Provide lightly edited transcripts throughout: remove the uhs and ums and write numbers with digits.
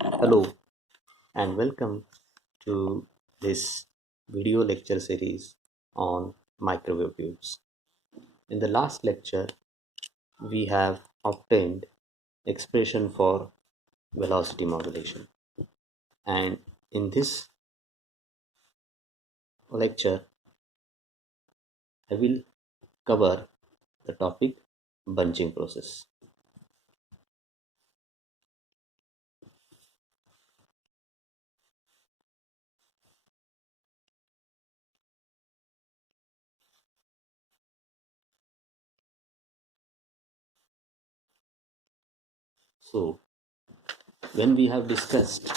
Hello and welcome to this video lecture series on microwave tubes. In the last lecture, we have obtained expression for velocity modulation, and in this lecture, I will cover the topic bunching process. So, when we have discussed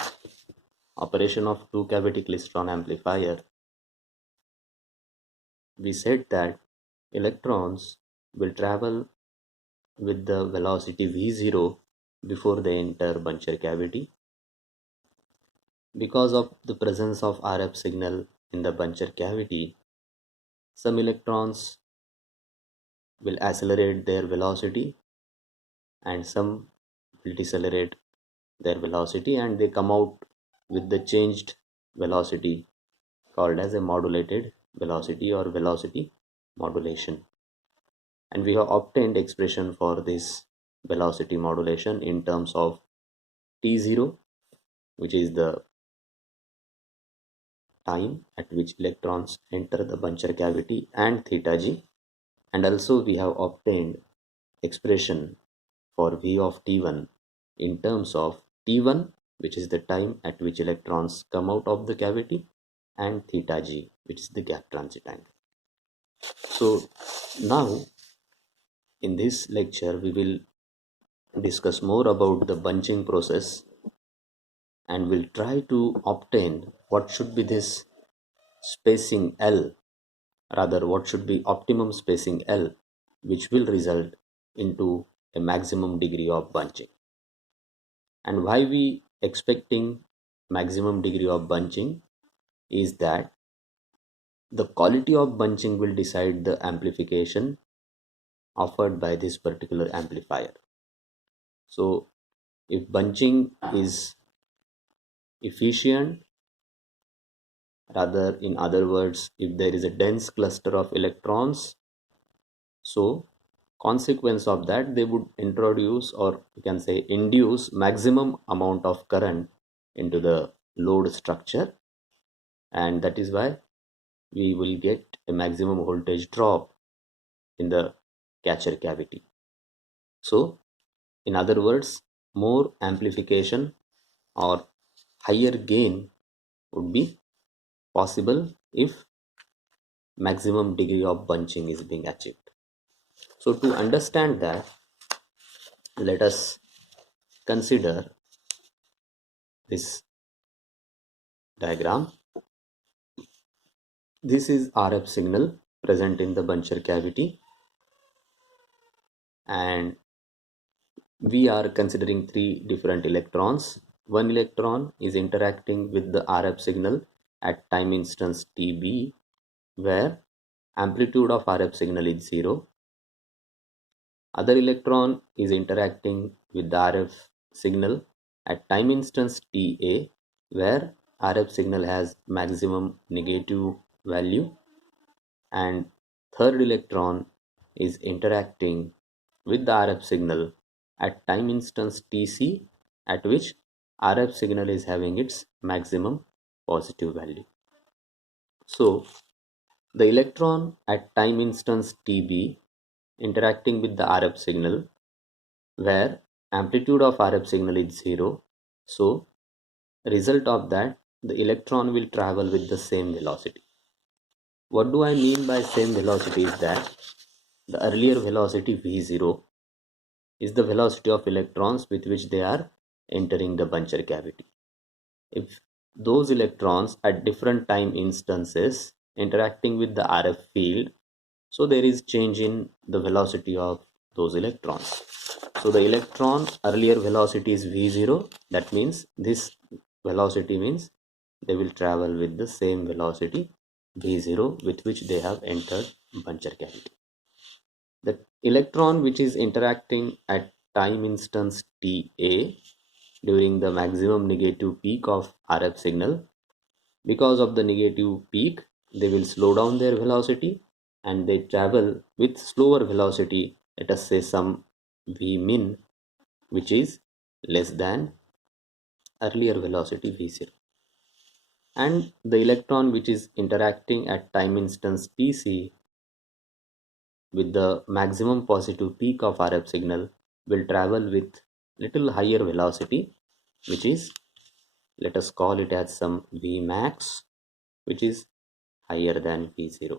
operation of two cavity Klystron amplifier, we said that electrons will travel with the velocity v0 before they enter buncher cavity. Because of the presence of RF signal in the buncher cavity, some electrons will accelerate their velocity and some will decelerate their velocity, and they come out with the changed velocity called as a modulated velocity or velocity modulation. And we have obtained expression for this velocity modulation in terms of t0, which is the time at which electrons enter the buncher cavity, and theta g, and also we have obtained expression for v of t1 in terms of t1, which is the time at which electrons come out of the cavity, and theta g, which is the gap transit angle. So now in this lecture we will discuss more about the bunching process, and we'll try to obtain what should be this spacing L, rather what should be optimum spacing L, which will result into a maximum degree of bunching. And why we expecting maximum degree of bunching is that the quality of bunching will decide the amplification offered by this particular amplifier. So if bunching is efficient, rather in other words, if there is a dense cluster of electrons, so consequence of that, they would introduce, or you can say induce, maximum amount of current into the load structure, and that is why we will get a maximum voltage drop in the catcher cavity. So in other words, more amplification or higher gain would be possible if maximum degree of bunching is being achieved. So to understand that, let us consider this diagram. This is RF signal present in the buncher cavity, and we are considering three different electrons. One electron is interacting with the RF signal at time instance TB, where amplitude of RF signal is 0. Other electron is interacting with the RF signal at time instance TA, where RF signal has maximum negative value, and third electron is interacting with the RF signal at time instance Tc, at which RF signal is having its maximum positive value. So the electron at time instance Tb interacting with the RF signal, where amplitude of RF signal is 0, so result of that, the electron will travel with the same velocity. What do I mean by same velocity is that the earlier velocity v0 is the velocity of electrons with which they are entering the buncher cavity. If those electrons at different time instances interacting with the RF field, so there is change in the velocity of those electrons. So the electron earlier velocity is v0, that means this velocity means they will travel with the same velocity v0 with which they have entered buncher cavity. The electron which is interacting at time instance Ta, during the maximum negative peak of RF signal. Because of the negative peak, they will slow down their velocity and they travel with slower velocity, let us say some V min, which is less than earlier velocity V0. And the electron which is interacting at time instance Tc with the maximum positive peak of RF signal will travel with little higher velocity, which is, let us call it as some Vmax, which is higher than V0.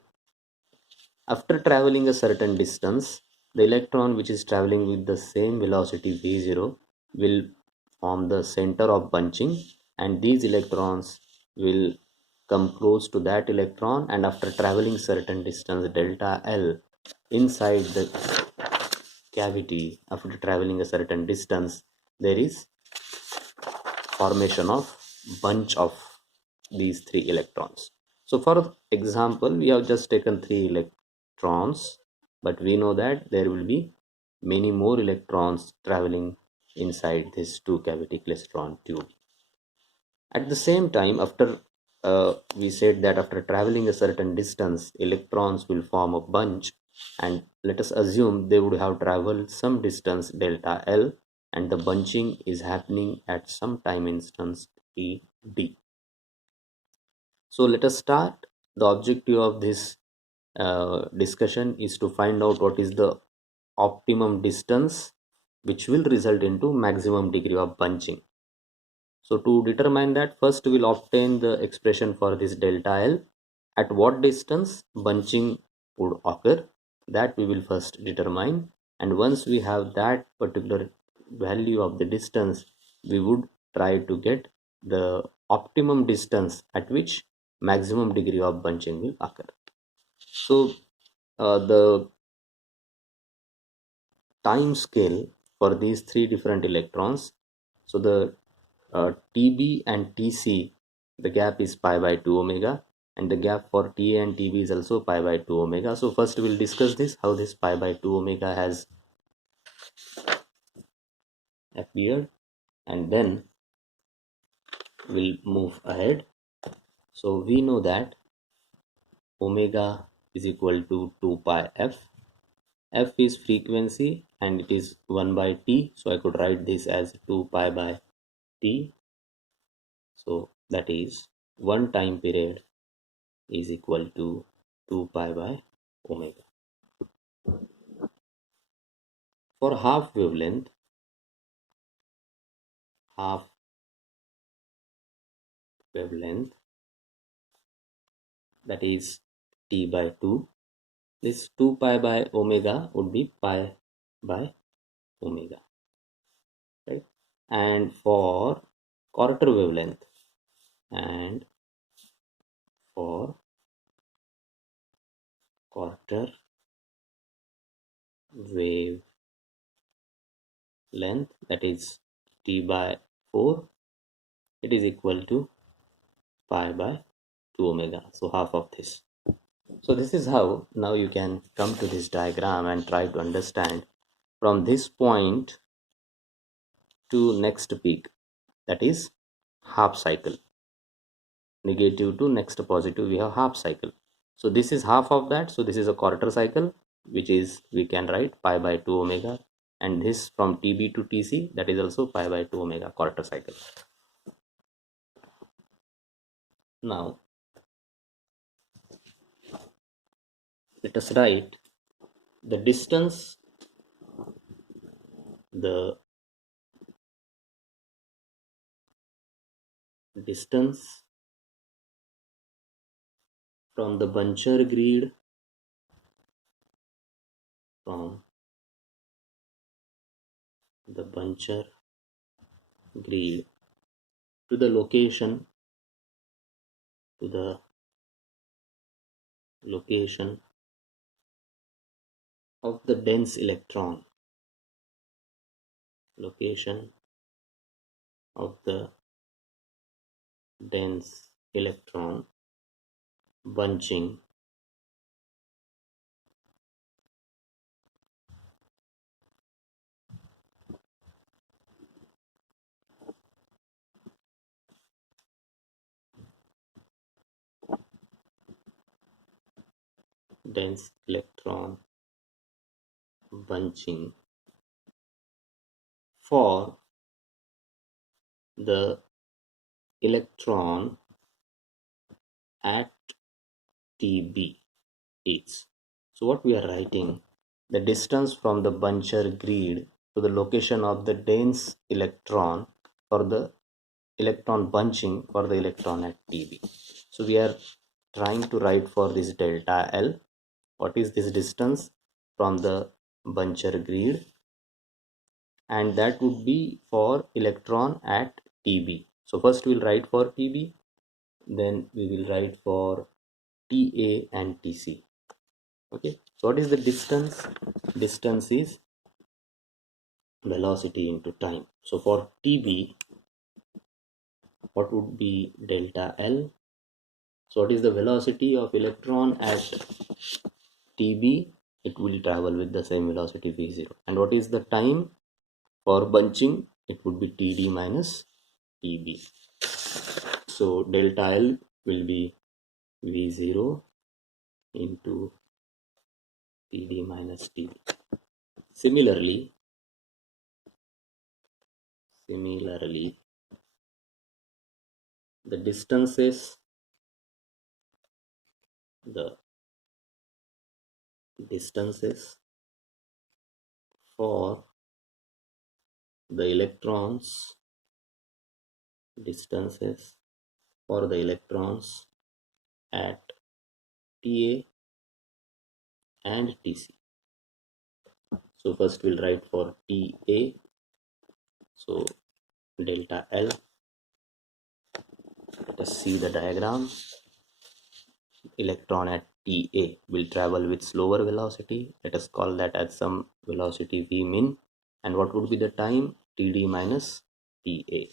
After traveling a certain distance, the electron which is traveling with the same velocity V0 will form the center of bunching, and these electrons will come close to that electron, and after traveling certain distance delta L inside the cavity, after traveling a certain distance, there is formation of bunch of these three electrons. So for example, we have just taken three electrons, but we know that there will be many more electrons traveling inside this two cavity klystron tube. At the same time, after we said that after traveling a certain distance, electrons will form a bunch, and let us assume they would have traveled some distance delta L, and the bunching is happening at some time instance T d. So let us start. The objective of this discussion is to find out what is the optimum distance which will result into maximum degree of bunching. So to determine that, first we'll obtain the expression for this delta L. At what distance bunching would occur, that we will first determine, and once we have that particular value of the distance, we would try to get the optimum distance at which maximum degree of bunching will occur. So the time scale for these three different electrons, so the TB and TC, the gap is pi by 2 omega, and the gap for TA and TB is also pi by 2 omega. So first we'll discuss this, how this pi by 2 omega has appeared, and then we'll move ahead. So we know that omega is equal to 2 pi f. F is frequency and it is 1 by t, so I could write this as 2 pi by t. So that is one time period is equal to 2 pi by omega. For half wavelength, that is t by 2, this 2 pi by omega would be pi by omega, right? And for quarter wavelength, and for quarter wavelength, that is t by 4, it is equal to pi by 2 omega, so half of this. So this is how now you can come to this diagram and try to understand from this point to next peak, that is half cycle. Negative to next positive, we have half cycle. So this is half of that, so this is a quarter cycle, which is, we can write pi by 2 omega, and this from TB to TC, that is also pi by 2 omega quarter cycle. Now let us write the distance, the distance from the buncher grid, from the buncher grid to the location, to the location of the dense electron, location of the dense electron bunching dense electron bunching for the electron at TB is. So what we are writing, the distance from the buncher grid to the location of the dense electron for the electron bunching for the electron at TB. So we are trying to write for this delta L. What is this distance from the buncher grid? And that would be for electron at TB. So first we'll write for TB, then we will write for TA and TC. Okay, so what is the distance? Distance is velocity into time. So for TB, what would be delta L? So what is the velocity of electron at TB? It will travel with the same velocity v0. And what is the time for bunching? It would be TD minus TB. So delta L will be v0 into TD minus TB. Similarly, the distances for the electrons at TA and TC. So first we'll write for TA. So delta L, let us see the diagram. Electron at TA will travel with slower velocity. Let us call that as some velocity v min. And what would be the time? TD minus TA.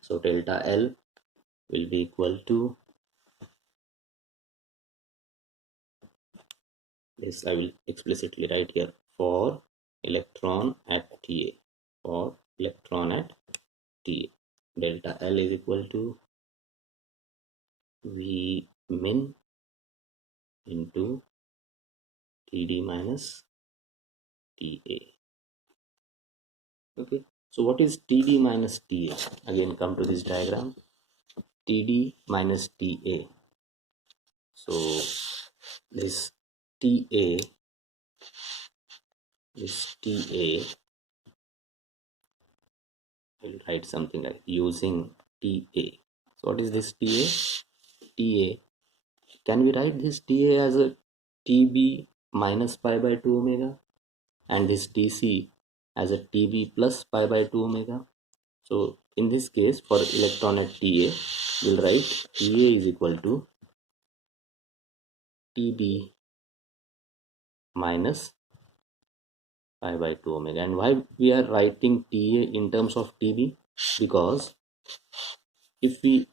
So delta L will be equal to this. I will explicitly write here for electron at TA. Delta L is equal to V min into TD minus TA. Okay, so what is TD minus TA? Again, come to this diagram. TD minus TA. So this TA, I'll write something like using TA. So what is this TA? TA, can we write this TA as a TB minus pi by 2 omega and this TC as a TB plus pi by 2 omega? So in this case, for electron at TA, we'll write TA is equal to TB minus pi by 2 omega. And why we are writing TA in terms of TB? Because if we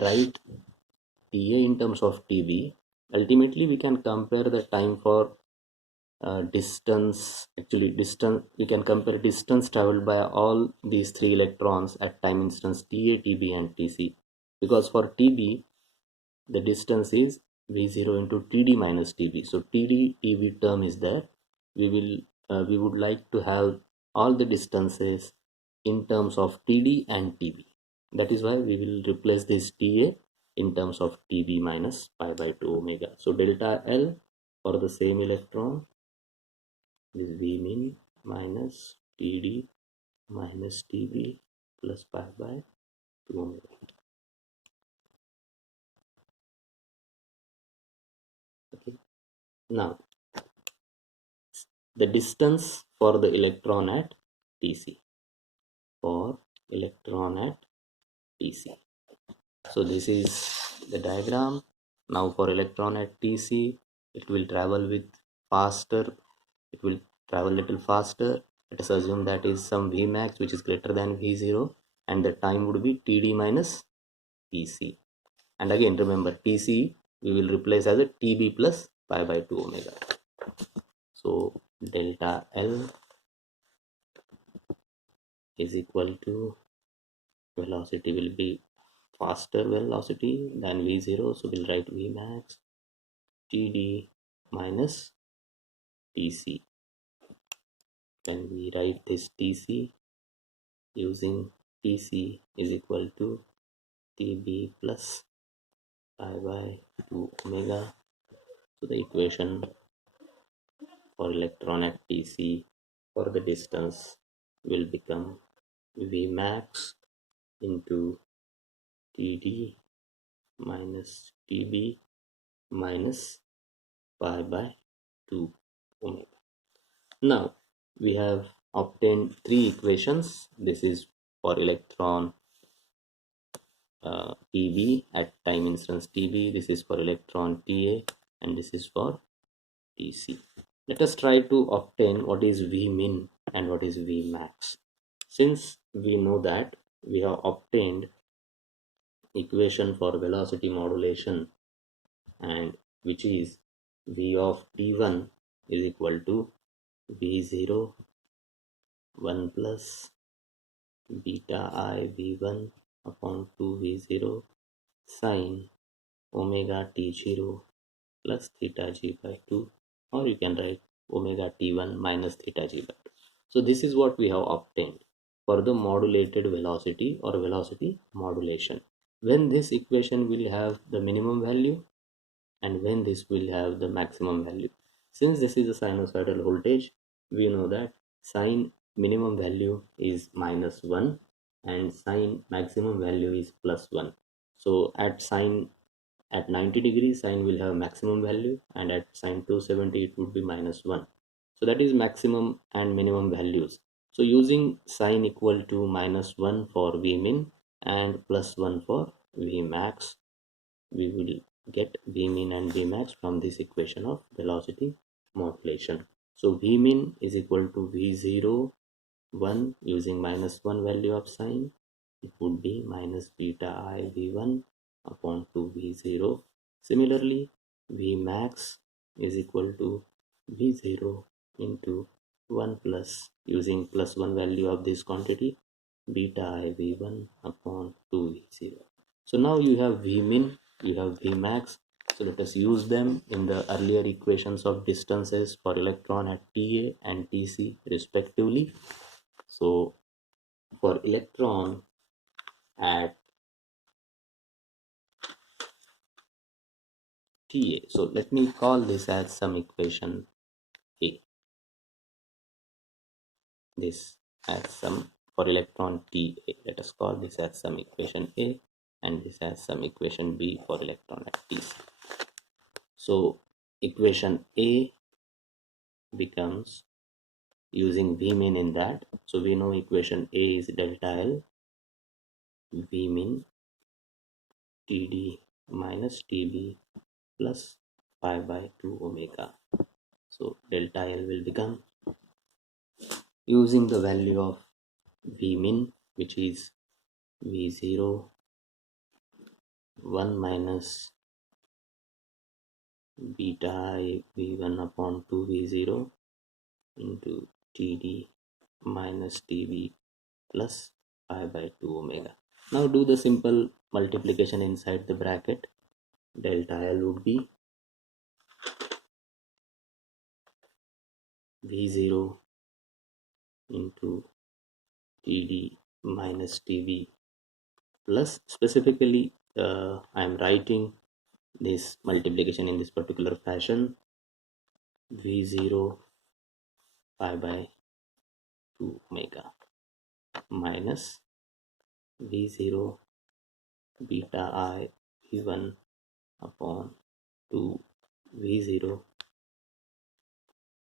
write TA in terms of TB, ultimately we can compare the time for distance. Actually, distance, we can compare distance traveled by all these three electrons at time instance TA, TB and TC. Because for TB, the distance is v0 into TD minus TB. So TD TB term is there. We would like to have all the distances in terms of TD and TB. That is why we will replace this TA in terms of TB minus pi by 2 omega. So delta L for the same electron is V min minus TD minus TB plus pi by 2 omega. Okay. Now the distance for the electron at TC. So this is the diagram. Now for electron at TC, it will travel with faster. It will travel little faster. Let us assume that is some Vmax which is greater than V0, and the time would be TD minus TC. And again remember, TC we will replace as a TB plus pi by 2 omega. So delta L is equal to, velocity will be faster velocity than V0, so we'll write Vmax Td minus Tc. When we write this Tc using Tc is equal to Tb plus pi by 2 omega. So the equation for electron at Tc for the distance will become Vmax into Td minus Tb minus pi by 2 omega. Now we have obtained three equations. This is for electron Tb at time instance Tb, this is for electron Ta, and this is for Tc. Let us try to obtain what is Vmin and what is Vmax. Since we know that we have obtained equation for velocity modulation, and which is V of T1 is equal to V0 1 plus beta I V1 upon 2 V0 sine omega T0 plus theta g by 2, or you can write omega T1 minus theta g by 2. So this is what we have obtained for the modulated velocity or velocity modulation. When this equation will have the minimum value and when this will have the maximum value. Since this is a sinusoidal voltage, we know that sine minimum value is minus 1 and sine maximum value is plus 1. So at sine at 90 degrees sine will have maximum value, and at sine 270 it would be minus 1. So that is maximum and minimum values. So using sine equal to minus 1 for Vmin and plus 1 for Vmax, we will get Vmin and Vmax from this equation of velocity modulation. So Vmin is equal to V0 1 using minus 1 value of sine, it would be minus beta I V1 upon 2 V0. Similarly, Vmax is equal to V0 into 1 plus using plus 1 value of this quantity beta I V1 upon 2 V0. So now you have Vmin, you have Vmax. So let us use them in the earlier equations of distances for electron at Ta and Tc respectively. So for electron at Ta, so let me call this as some equation A. This as some for electron Ta. Let us call this as some equation A, and this as some equation B for electron at Tc. So equation A becomes using Vmin in that. So we know equation A is delta L Vmin Td minus Tb plus pi by 2 omega. So delta L will become using the value of Vmin, which is V0 1 minus beta I V1 upon 2 V0 into Td minus Tb plus pi by 2 omega. Now do the simple multiplication inside the bracket. Delta L would be V0 into Td minus Tb plus, specifically I am writing this multiplication in this particular fashion, V0 pi by 2 omega minus V0 beta I V1 upon 2 V0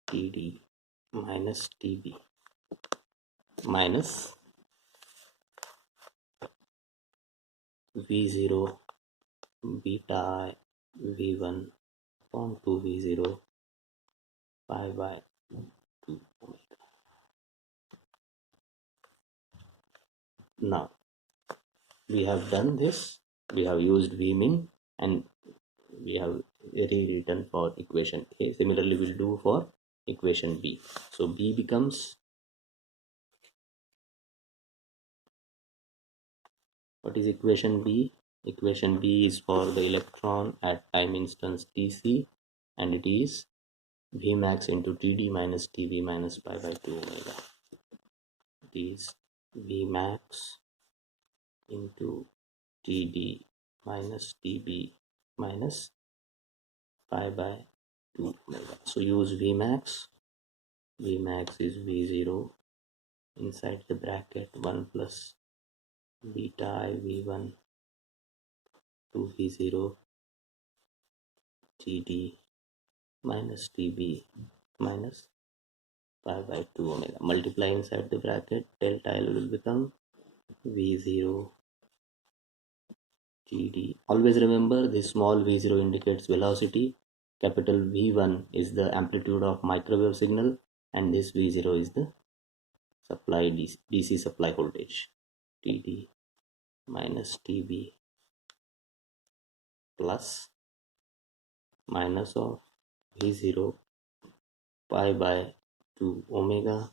Td minus Tb minus V0 beta I V1 upon 2 V0 pi by 2 omega. Now we have done this, we have used Vmin and we have rewritten for equation A. Similarly we'll do for equation B. So B becomes, what is equation B? Equation B is for the electron at time instance Tc and it is Vmax into Td minus Tv minus pi by 2 omega. It is Vmax into Td minus Tb minus pi by 2 omega. So use Vmax. Vmax is V0 inside the bracket 1 plus beta I V1 to V0 Td minus Tb minus pi by 2 omega. Multiply inside the bracket, delta L will become V0 Td. Always remember this small V0 indicates velocity, capital V1 is the amplitude of microwave signal, and this V0 is the supply DC supply voltage. Td minus Tb plus minus of V0 pi by 2 omega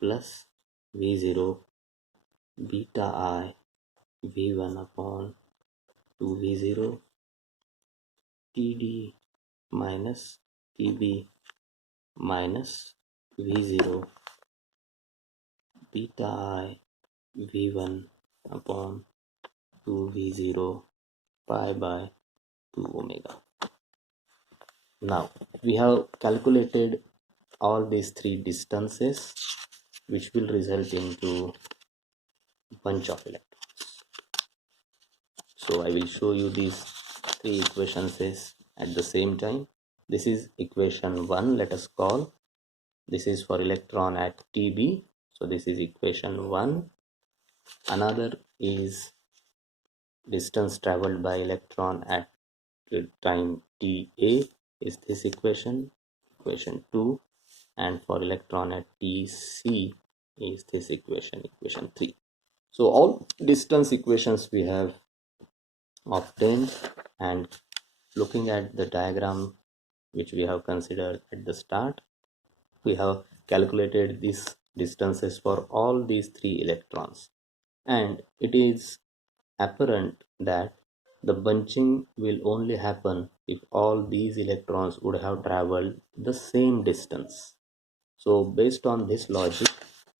plus V0 beta I V1 upon 2 V0 Td minus Tb minus V0 beta I V1 upon 2 V0 pi by 2 omega. Now we have calculated all these three distances, which will result into bunch of electrons. So I will show you these three equations at the same time. This is equation 1, let us call. This is for electron at Tb. So this is equation 1. Another is distance traveled by electron at time Ta is this equation 2. And for electron at Tc is this equation 3. So all distance equations we have obtained, and looking at the diagram which we have considered at the start, we have calculated these distances for all these three electrons, and it is apparent that the bunching will only happen if all these electrons would have traveled the same distance. So based on this logic,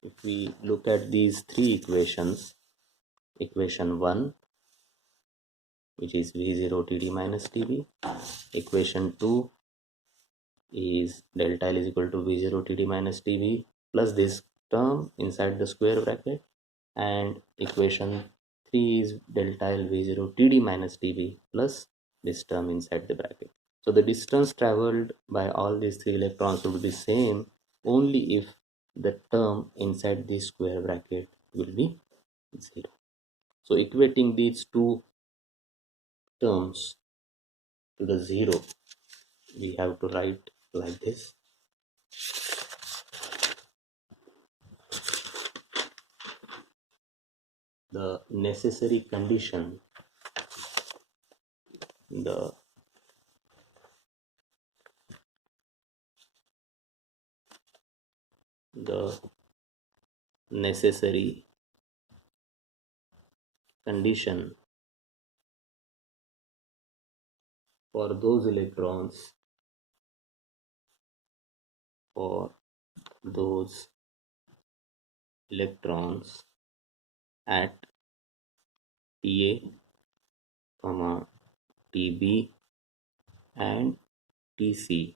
if we look at these three equations, equation 1, which is V0 Td minus Tb, equation 2 is delta L is equal to V0 Td minus Tb plus this term inside the square bracket, and equation 3 is delta L V0 Td minus Tb plus this term inside the bracket. So the distance traveled by all these three electrons would be same only if the term inside this square bracket will be 0. So equating these two terms to the 0, we have to write like this. The necessary condition, the necessary condition for those electrons, for those electrons at Ta, Tb and Tc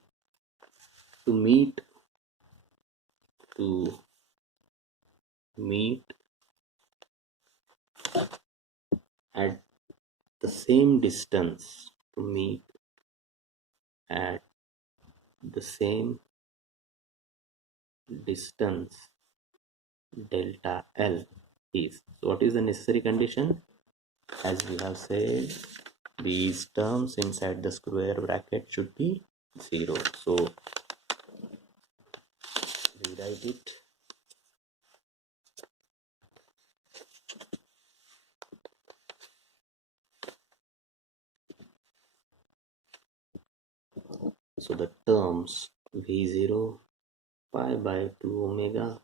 to meet at the same distance, to meet at the same distance delta L is. So what is the necessary condition? As we have said, these terms inside the square bracket should be 0. So rewrite it. So the terms V0 pi by 2 omega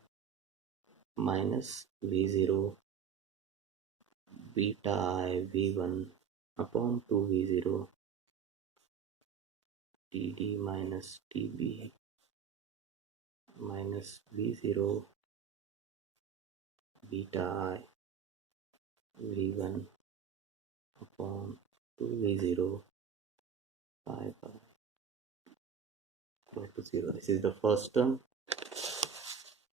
minus V0 beta I V1 upon 2 V0 Td minus Tb minus V0 beta I V1 upon 2V0 pi by equal to 0. This is the first term,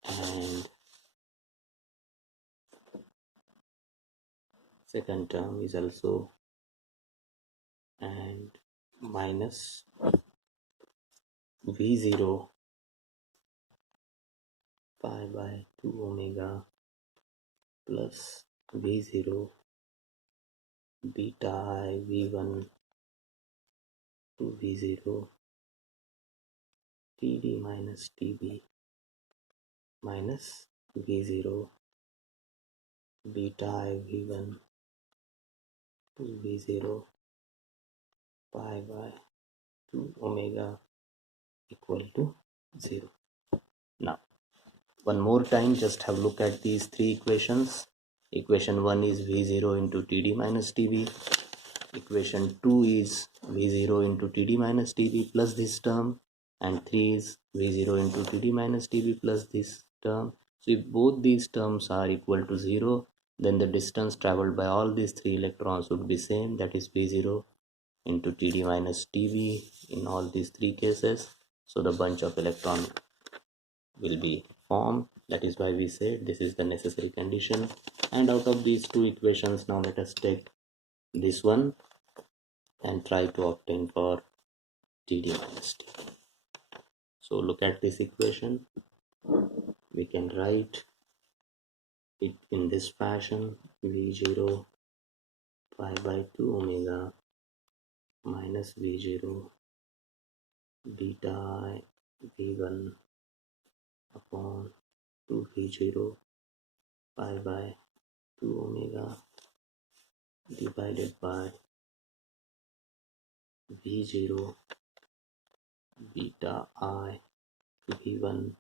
and second term is also, and minus V0 pi by 2 omega plus V0 beta I V1 to V0 Td minus Tb minus V0 beta I V1 to V0 pi by 2 omega equal to 0. Now, one more time, just have a look at these three equations. Equation 1 is V0 into Td minus Tb. Equation 2 is V0 into Td minus Tb plus this term, and 3 is V0 into Td minus Tb plus this term. So if both these terms are equal to 0, then the distance traveled by all these three electrons would be same, that is V0 into Td minus Tb in all these three cases. So the bunch of electron will be formed. That is why we said this is the necessary condition. And out of these two equations, now let us take this one and try to obtain for Td minus Tb. So look at this equation. We can write it in this fashion: V0 pi by 2 omega minus V0 beta I V1 upon 2 V0 pi by 2 omega divided by V0 beta I V1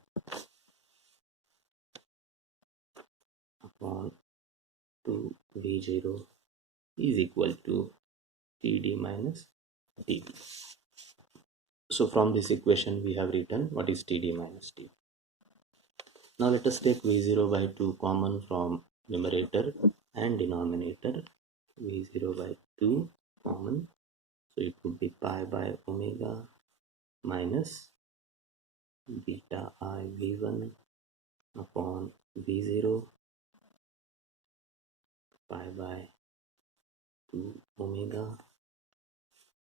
upon 2 V0 is equal to Td minus Tb. So from this equation we have written what is Td minus Tb. Now let us take V0 by 2 common from numerator and denominator. V0 by 2 common, so it would be pi by omega minus beta I V1 upon V0 pi by 2 omega.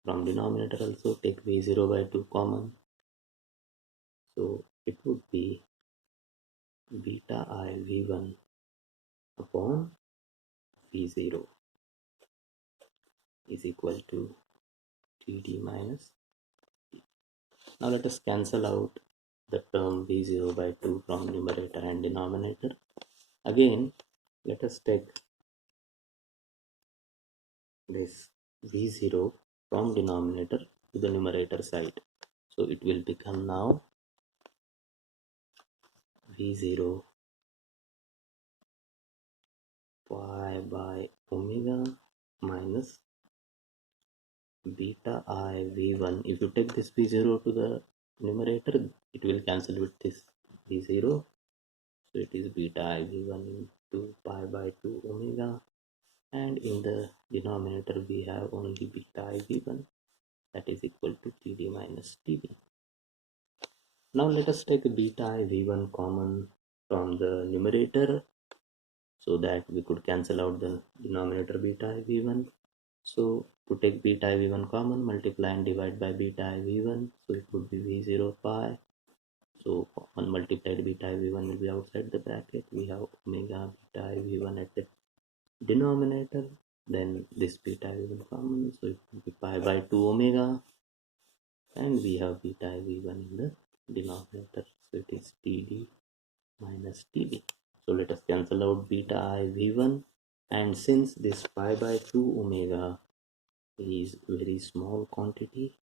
From denominator also take V0 by 2 common, so it would be beta I V1 upon V0 is equal to Td minus T. Now let us cancel out the term V0 by 2 from numerator and denominator. Again, let us take this V0 from denominator to the numerator side. So it will become now V0 pi by omega minus beta I V1. If you take this V0 to the numerator, it will cancel with this V0. So it is beta I V1 into pi by 2 omega. And in the denominator, we have only beta I V1, that is equal to Td minus Tb. Now let us take beta I V1 common from the numerator, so that we could cancel out the denominator beta I V1. So to take beta I V1 common, multiply and divide by beta I V1, so it would be V0 pi. So 1 multiplied beta I V1 will be outside the bracket. We have omega beta I V1 at the denominator, then this beta I V1 common, so it would be pi by 2 omega, and we have beta I V1 in the denominator, so it is Td minus Tb. So let us cancel out beta I V1, and since this pi by 2 omega is very small quantity,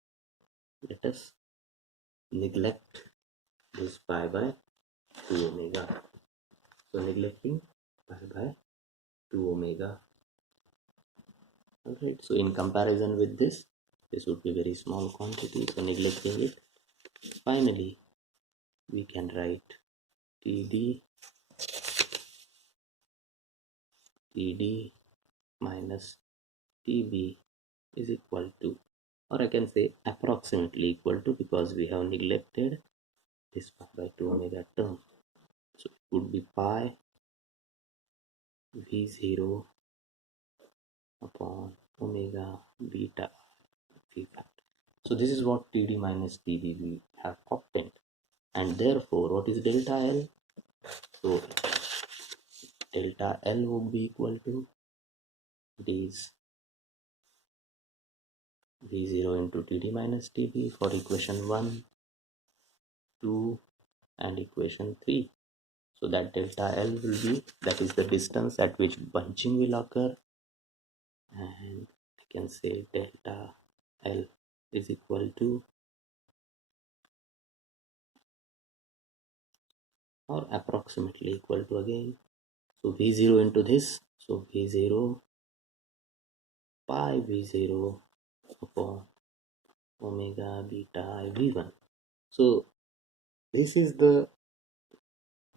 let us neglect this pi by 2 omega. So neglecting pi by 2 omega. Alright, so in comparison with this, This would be very small quantity, so neglecting it. Finally, we can write Td minus Tb is equal to, or I can say approximately equal to, because we have neglected this 1 by 2 omega term. So it would be pi V0 upon omega beta V factor. So this is what Td minus Tb we have obtained. And therefore, what is delta L? So delta L would be equal to this V0 into Td minus Tb for equation 1, 2 and equation 3. So that delta L will be, that is the distance at which bunching will occur, and I can say delta L is equal to, or approximately equal to again, so V0 into this, so V0 pi V0 upon omega beta V1. So this is the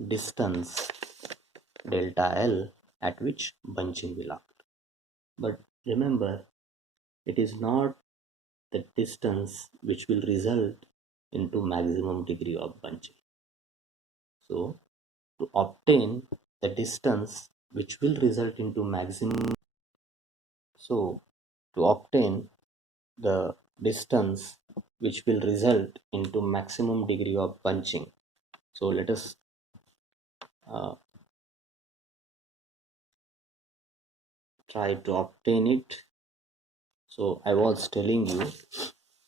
distance delta L at which bunching will occur. But remember, it is not the distance which will result into maximum degree of bunching. So to obtain the distance which will result into maximum, so to obtain the distance which will result into maximum degree of bunching, so let us uh, try to obtain it. So I was telling you,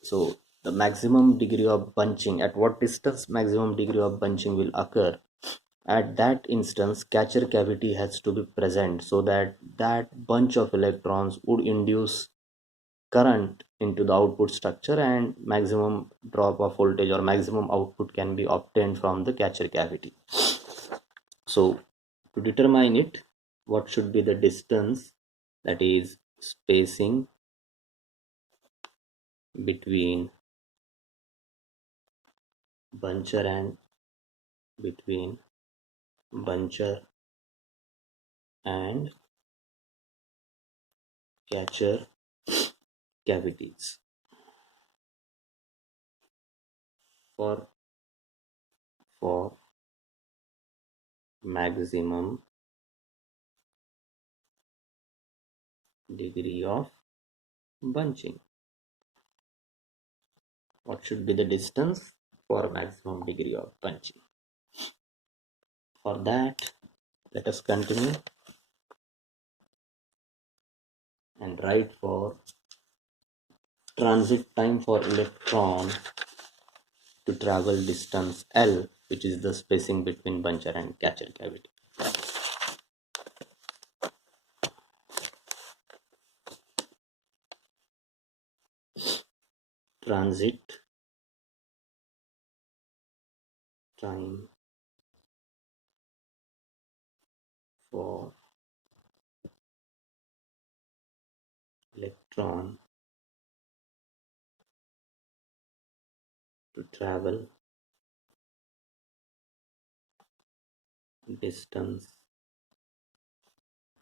so the maximum degree of bunching, at what distance maximum degree of bunching will occur, at that instance catcher cavity has to be present, so that that bunch of electrons would induce current into the output structure, and maximum drop of voltage or maximum output can be obtained from the catcher cavity. So to determine it, what should be the distance, that is spacing between buncher and between buncher and catcher cavities for for maximum degree of bunching. What should be the distance for maximum degree of bunching? For that, let us continue and write for transit time for electron to travel distance L, which is the spacing between buncher and catcher cavity. Transit time for electron to travel distance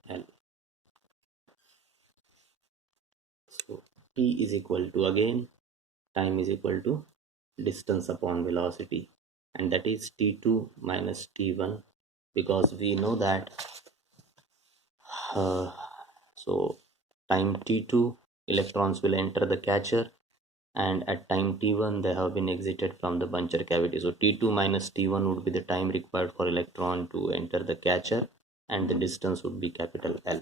L. So T is equal to, again, time is equal to distance upon velocity, and that is T2 minus T1, because we know that uh, so time T2 electrons will enter the catcher, and at time T1 they have been exited from the buncher cavity. So T2 minus T1 would be the time required for electron to enter the catcher, and the distance would be capital L.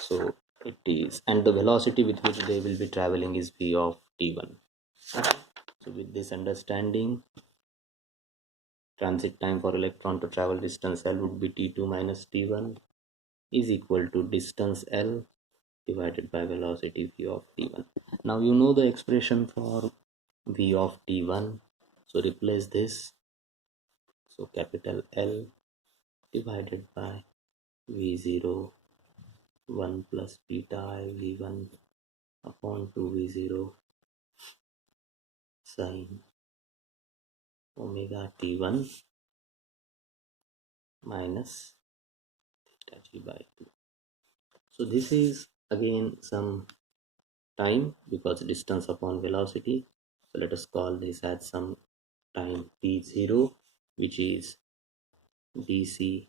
So it is, and the velocity with which they will be traveling is v of T1. Okay. So with this understanding, transit time for electron to travel distance L would be T2 minus T1 is equal to distance L divided by velocity v of T1. Now you know the expression for v of T1, so replace this, so capital L divided by V0 1 plus beta I V1 upon 2v0 sine omega t1 minus theta g by 2. So this is again some time because distance upon velocity. So let us call this as some time t0, which is dc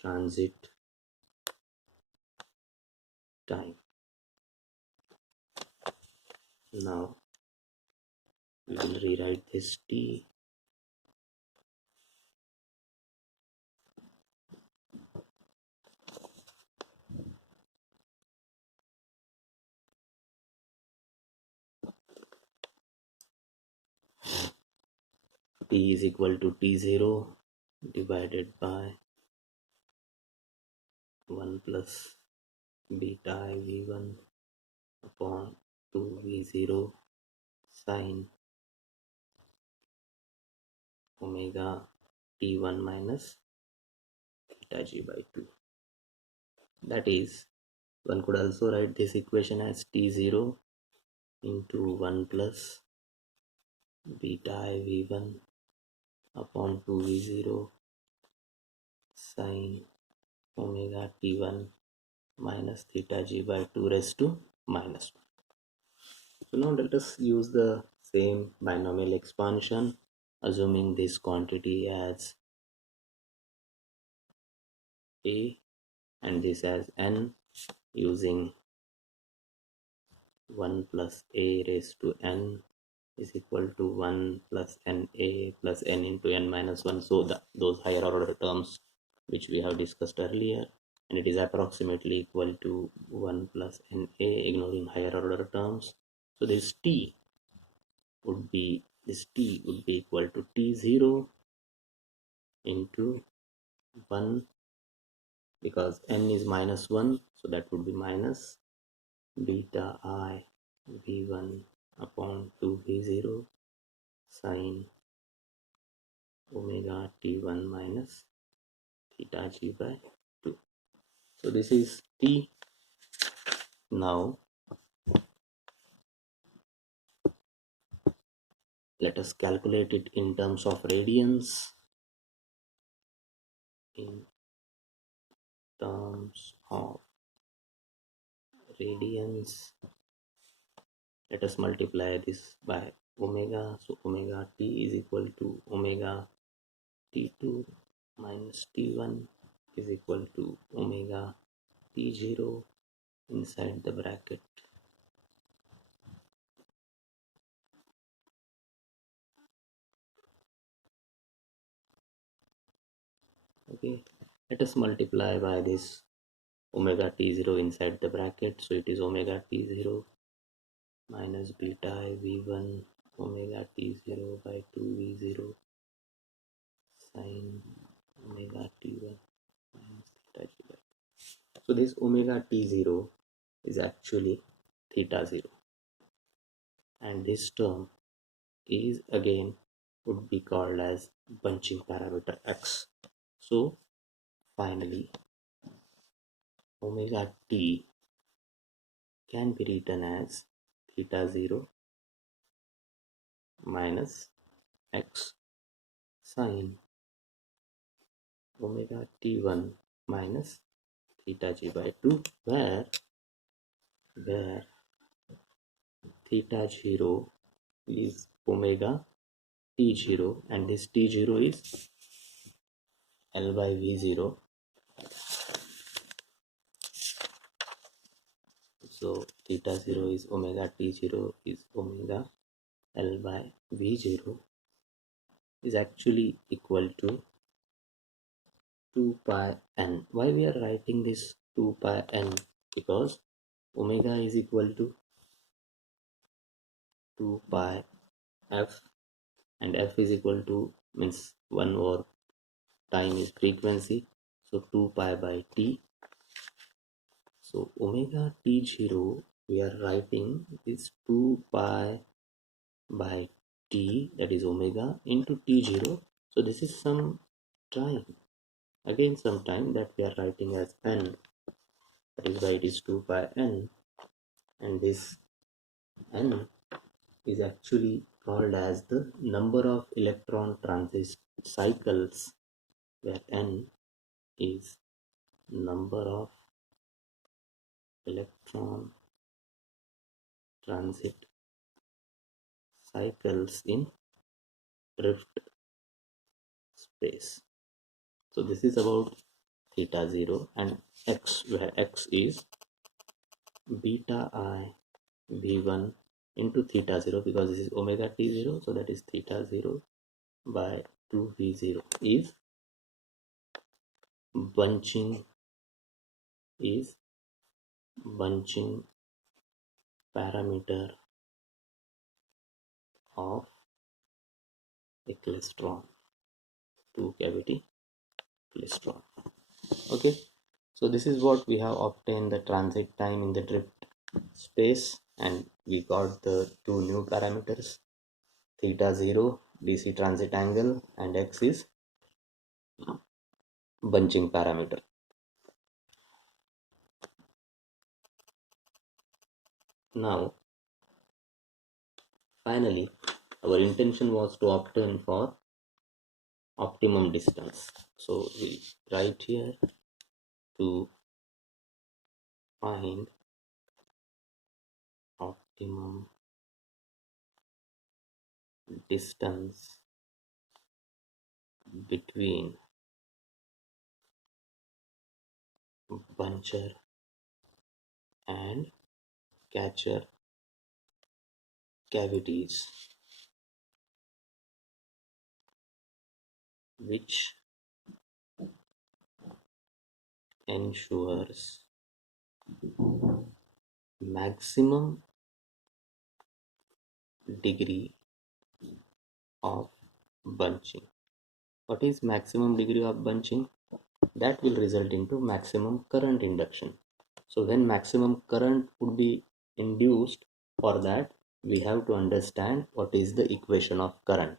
transit time. Now we will rewrite this t is equal to t0 divided by 1 plus beta v1 upon 2v0 sine omega t1 minus theta g by 2. That is, one could also write this equation as t0 into 1 plus beta v1 upon 2v0 sine omega t1 minus theta g by 2 raised to minus 1. So now let us use the same binomial expansion, assuming this quantity as a and this as n, using 1 plus a raised to n is equal to 1 plus na plus n into n minus 1. So those higher order terms which we have discussed earlier, and it is approximately equal to 1 plus na, ignoring higher order terms. So this t would be equal to t0 into 1, because n is minus 1, so that would be minus beta I v1 upon 2v0 sine omega t1 minus theta g by 2. So this is t. Now let us calculate it in terms of radians. In terms of radians, let us multiply this by omega. So omega t is equal to omega t2 minus t1 is equal to omega t0 inside the bracket. Okay, let us multiply by this omega t0 inside the bracket. So it is omega t0 minus beta v1 omega t0 by 2v0 sine omega t1 minus theta g by 2. So this omega t0 is actually theta 0, and this term is again would be called as bunching parameter x. So finally omega t can be written as theta 0 minus x sine omega t1 minus theta g by 2, where theta 0 is omega t0 and this t0 is L by v0. So theta 0 is omega t0 is omega L by v0 is actually equal to 2 pi n. Why we are writing this 2 pi n? Because omega is equal to 2 pi f, and f is equal to means 1 over time is frequency, so 2 pi by t. So omega t0 we are writing is 2 pi by t, that is omega into t0. So this is some time, again some time that we are writing as n, that is why it is 2 pi n. and this n is actually called as the number of electron transit cycles, where n is number of electron transit cycles in drift space. So this is about theta 0 and x, where x is beta I v1 into theta 0, because this is omega t 0, so that is theta 0 by 2v0 is bunching is bunching parameter of a klystron, two cavity klystron. Okay, so this is what we have obtained the transit time in the drift space, and we got the two new parameters, theta 0 dc transit angle and x is bunching parameter. Now finally, our intention was to obtain for optimum distance. So we write here to find optimum distance between buncher and catcher cavities, which ensures maximum degree of bunching. What is maximum degree of bunching? That will result into maximum current induction. So when maximum current would be induced, for that we have to understand what is the equation of current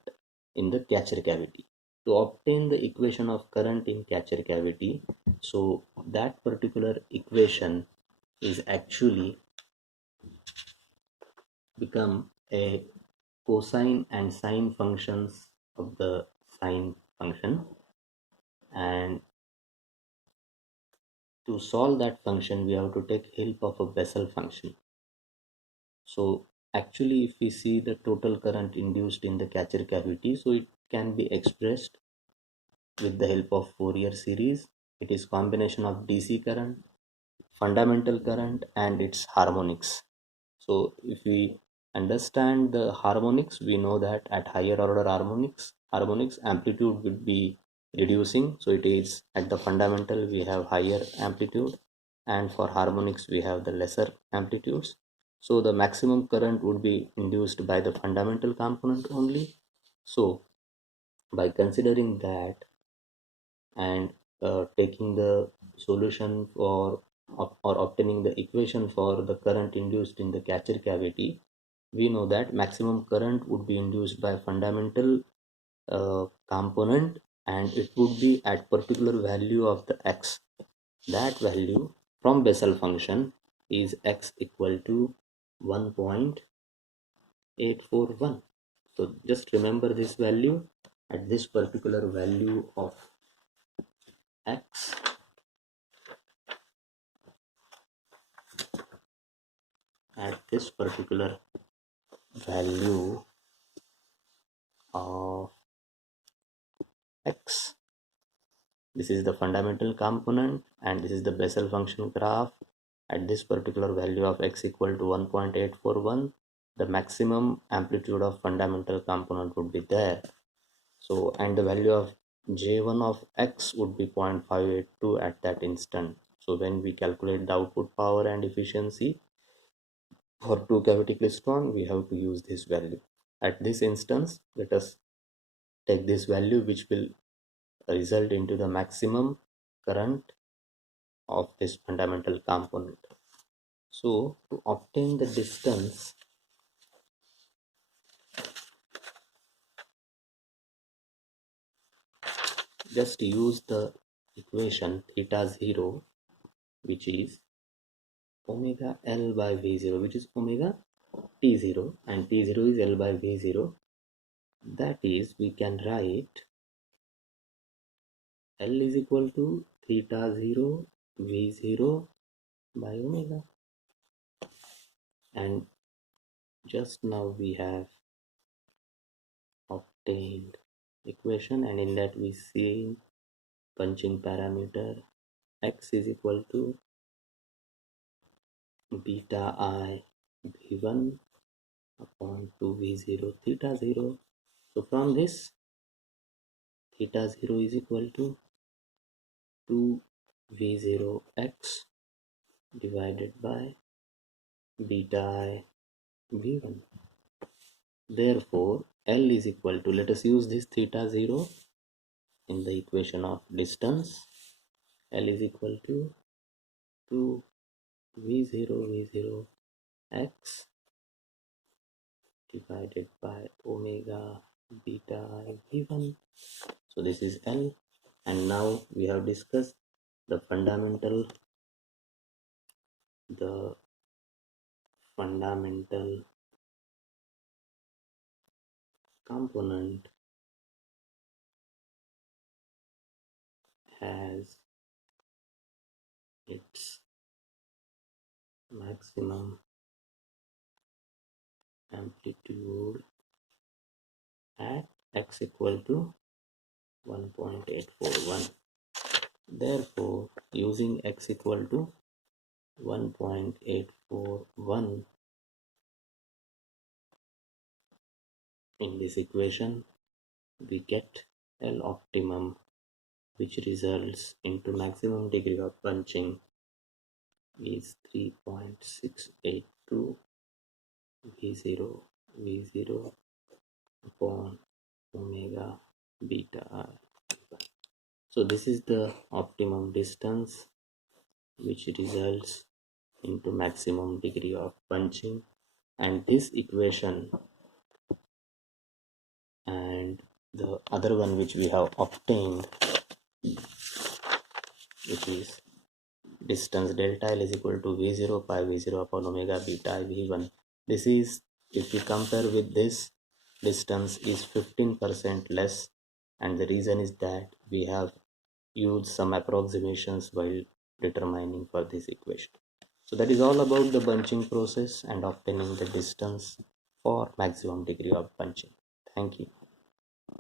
in the catcher cavity. To obtain the equation of current in catcher cavity, so that particular equation is actually become a cosine and sine functions of the sine function, and to solve that function we have to take help of a Bessel function. So actually if we see the total current induced in the catcher cavity, so it can be expressed with the help of Fourier series. It is combination of DC current, fundamental current and its harmonics. So if we understand the harmonics, we know that at higher order harmonics amplitude will be reducing. So it is at the fundamental we have higher amplitude, and for harmonics we have the lesser amplitudes. So the maximum current would be induced by the fundamental component only. So by considering that and taking the solution for or obtaining the equation for the current induced in the catcher cavity, we know that maximum current would be induced by fundamental component, and it would be at particular value of the x. That value from Bessel function is x equal to 1.841. So just remember this value. At this particular value of x, at this particular value of x, this is the fundamental component and this is the Bessel function graph. At this particular value of x equal to 1.841, the maximum amplitude of fundamental component would be there. So and the value of j1 of x would be 0.582 at that instant. So when we calculate the output power and efficiency for two cavity klystron, we have to use this value. At this instance, let us take this value, which will result into the maximum current of this fundamental component. So to obtain the distance, just use the equation theta 0, which is omega L by V0, which is omega T0, and T0 is L by V0. That is, we can write L is equal to theta 0 V0 by omega. And just now we have obtained equation, and in that we see punching parameter x is equal to beta I v1 upon 2 v0 theta 0. So from this, theta 0 is equal to 2 v0 x divided by beta I v1. Therefore, L is equal to, let us use this theta 0 in the equation of distance. L is equal to 2 v0 x divided by omega beta I v1. So this is L, and now we have discussed the fundamental component has its maximum amplitude at x equal to 1.841. Therefore, using x equal to 1.841 in this equation, we get L optimum, which results into maximum degree of punching is 3.682 V0 upon omega beta I. So this is the optimum distance which results into maximum degree of punching, and this equation and the other one which we have obtained, which is distance delta L is equal to V0 pi V0 upon omega beta I V1. This is, if we compare with this, distance is 15% less, and the reason is that we have used some approximations while determining for this equation. So that is all about the bunching process and obtaining the distance for maximum degree of bunching. Thank you.